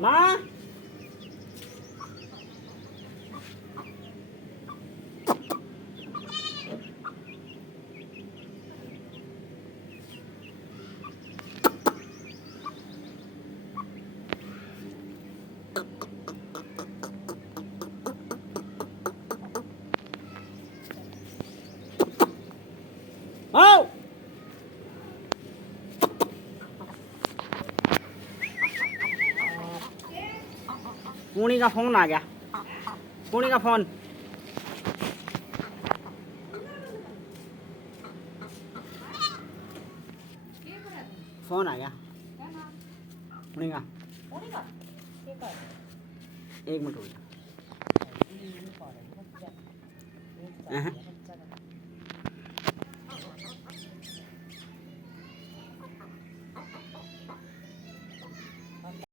माँ आओ पूनी का फोन आ गया पूनी का फोन फोन आ गया पूनी का एक मिनट हो गया